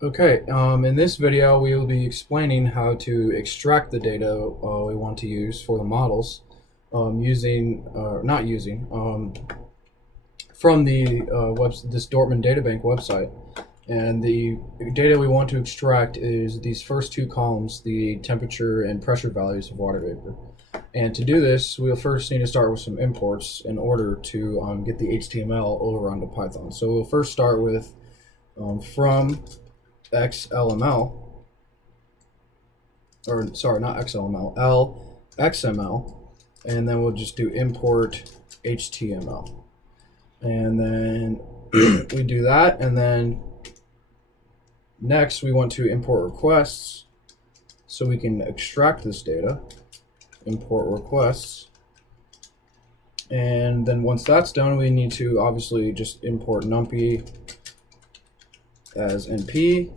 Okay, in this video we will be explaining how to extract the data we want to use for the models not using, from the this Dortmund Databank website. And the data we want to extract is these first two columns, the temperature and pressure values of water vapor. And to do this, we'll first need to start with some imports in order to get the HTML over onto Python. So we'll first start with from XLML, or sorry, not XLML, LXML, and then we'll just do import HTML. And then we do that, and then next we want to import requests so we can extract this data. Import requests. And then once that's done, we need to obviously just import numpy as np,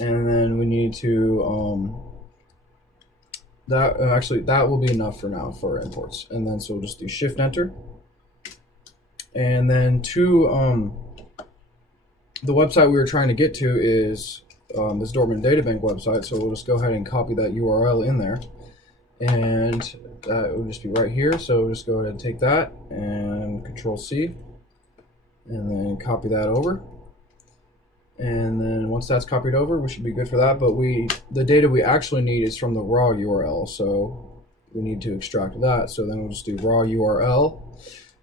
and then we need to that will be enough for now for imports. And then so we'll just do shift enter, and then to the website we were trying to get to is this Dortmund Databank website, so we'll just go ahead and copy that URL in there, and that will just be right here. So we'll just go ahead and take that and Control C, and then copy that over. And then once that's copied over, we should be good for that. But the data we actually need is from the raw URL, so we need to extract that. So then we'll just do raw URL,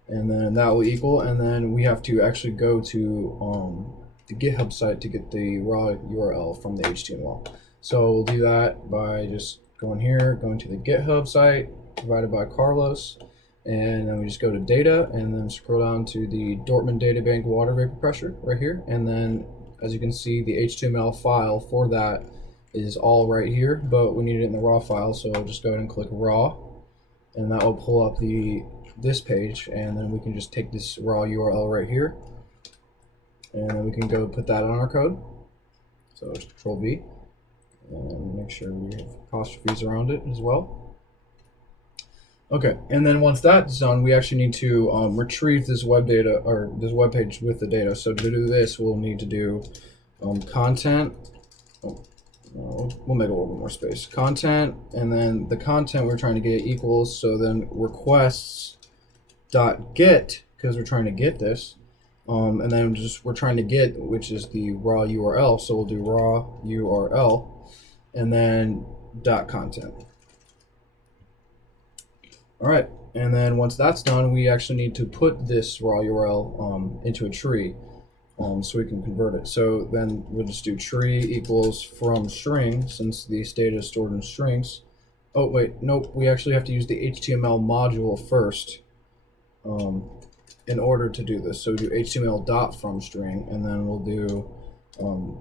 and then that will equal, and then we have to actually go to the GitHub site to get the raw URL from the HTML. So we'll do that by just going here, going to the GitHub site provided by Carlos, and then we just go to data, and then scroll down to the Dortmund Databank water vapor pressure right here, and then as you can see, the HTML file for that is all right here, but we need it in the raw file, so I'll just go ahead and click raw, and that will pull up this page, and then we can just take this raw URL right here, and then we can go put that on our code. So just Control V, and make sure we have apostrophes around it as well. Okay, and then once that's done, we actually need to retrieve this web data, or this web page with the data. So to do this, we'll need to do content. We'll make a little bit more space. Content, and then the content we're trying to get equals, so then requests dot get, because we're trying to get this, and then we're trying to get, which is the raw URL. So we'll do raw URL, and then dot content. All right, and then once that's done, we actually need to put this raw URL into a tree so we can convert it. So then we'll just do tree equals from string, since the data is stored in strings. Oh, wait, nope, we actually have to use the HTML module first in order to do this. So we do HTML dot from string, and then we'll do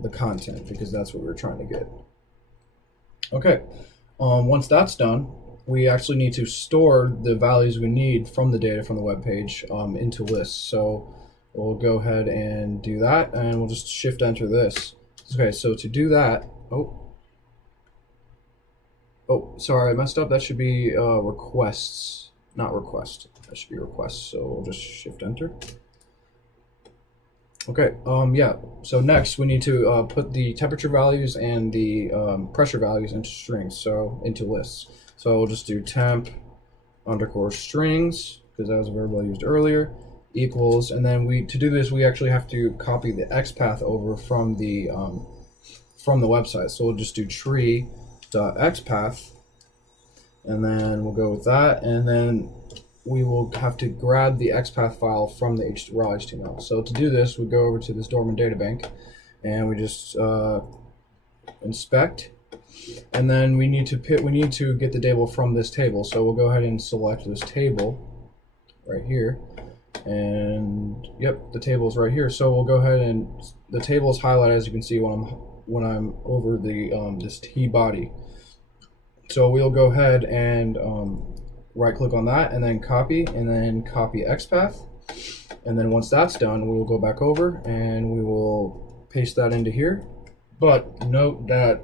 the content, because that's what we're trying to get. Okay, once that's done, we actually need to store the values we need from the data from the web page into lists. So we'll go ahead and do that, and we'll just shift enter this. Okay, so to do that, sorry, I messed up. That should be requests, not request. That should be requests. So we'll just shift enter. Okay, yeah, so next we need to put the temperature values and the pressure values into strings, so into lists. So we'll just do temp underscore strings, because that was a variable I used earlier, equals, and then to do this, we actually have to copy the XPath over from the website. So we'll just do tree.xpath, and then we'll go with that, and then we will have to grab the XPath file from the raw HTML. So to do this, we go over to this Dortmund Databank, and we just inspect, and then we need to get the table from this table. So we'll go ahead and select this table right here, and yep, the table is right here. So we'll go ahead, and the table is highlighted, as you can see, when I'm over the this T body. So we'll go ahead and right click on that, and then copy XPath, and then once that's done, we will go back over and we will paste that into here. But note that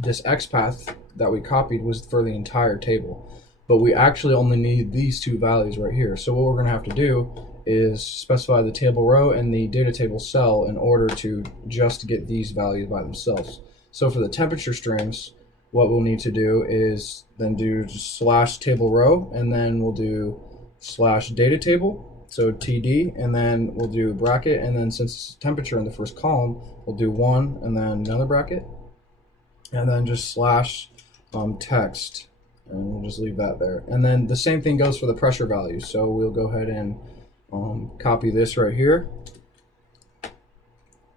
this XPath that we copied was for the entire table, but we actually only need these two values right here. So what we're going to have to do is specify the table row and the data table cell in order to just get these values by themselves. So for the temperature strings, what we'll need to do is then do slash table row, and then we'll do slash data table, so TD, and then we'll do bracket, and then since it's temperature in the first column, we'll do 1 and then another bracket, and then just slash text, and we'll just leave that there. And then the same thing goes for the pressure value. So we'll go ahead and copy this right here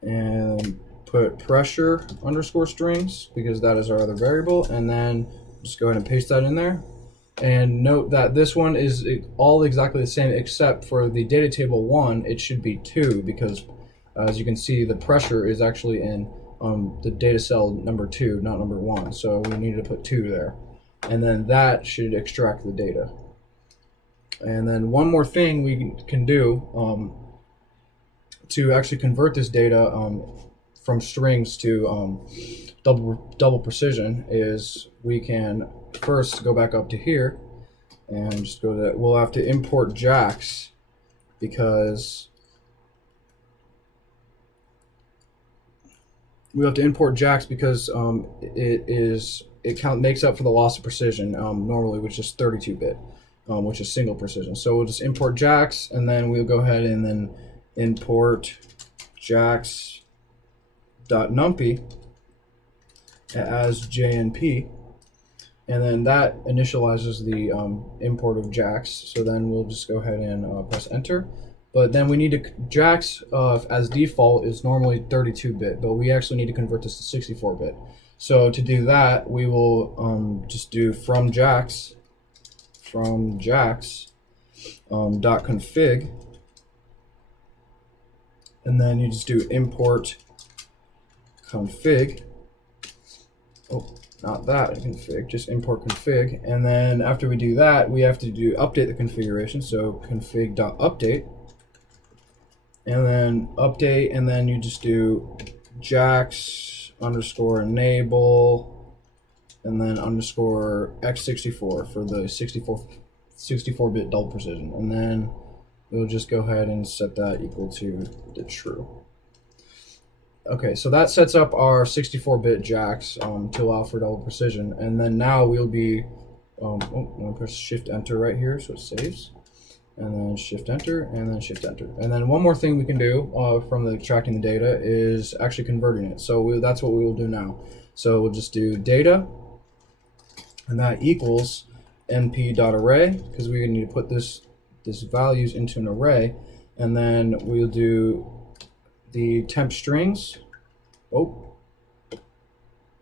and put pressure underscore strings, because that is our other variable, and then just go ahead and paste that in there. And note that this one is all exactly the same, except for the data table 1, it should be 2, because as you can see, the pressure is actually in the data cell number 2, not number 1. So we needed to put 2 there. And then that should extract the data. And then one more thing we can do to actually convert this data from strings to double precision is we can first go back up to here and just go to, we'll have to import JAX, because it makes up for the loss of precision normally, which is 32-bit, which is single precision. So we'll just import JAX, and then we'll go ahead and then import JAX.numpy as JNP, and then that initializes the import of JAX. So then we'll just go ahead and press enter. But then we need to, JAX as default is normally 32-bit, but we actually need to convert this to 64-bit. So to do that, we will just do from JAX .config, and then you just do import config. Oh, not that config, just import config. And then after we do that, we have to update the configuration. So config.update, and then update, and then you just do JAX underscore enable, and then underscore x64 for the 64-bit double precision. And then we'll just go ahead and set that equal to the true. Okay, so that sets up our 64-bit JAX to allow for double precision. And then now we'll be, I'm going to press Shift Enter right here so it saves. And then Shift Enter, and then Shift Enter. And then one more thing we can do from the extracting the data is actually converting it. So that's what we will do now. So we'll just do data, and that equals np.array, because we need to put this values into an array. And then we'll do the temp strings. Oh,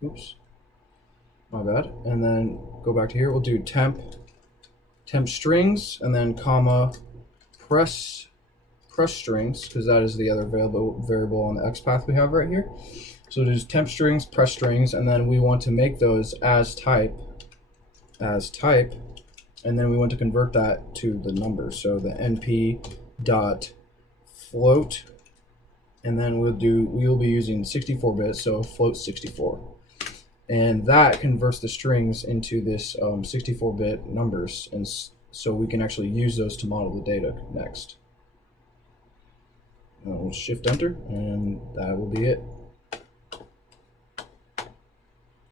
oops, my bad. And then go back to here. We'll do temp strings, and then comma press strings, because that is the other variable on the XPath we have right here. So there's temp strings, press strings, and then we want to make those as type, and then we want to convert that to the number. So the np.float, and then we'll be using 64-bit, so float 64. And that converts the strings into this 64-bit numbers, and so we can actually use those to model the data next. We'll Shift Enter, and that will be it.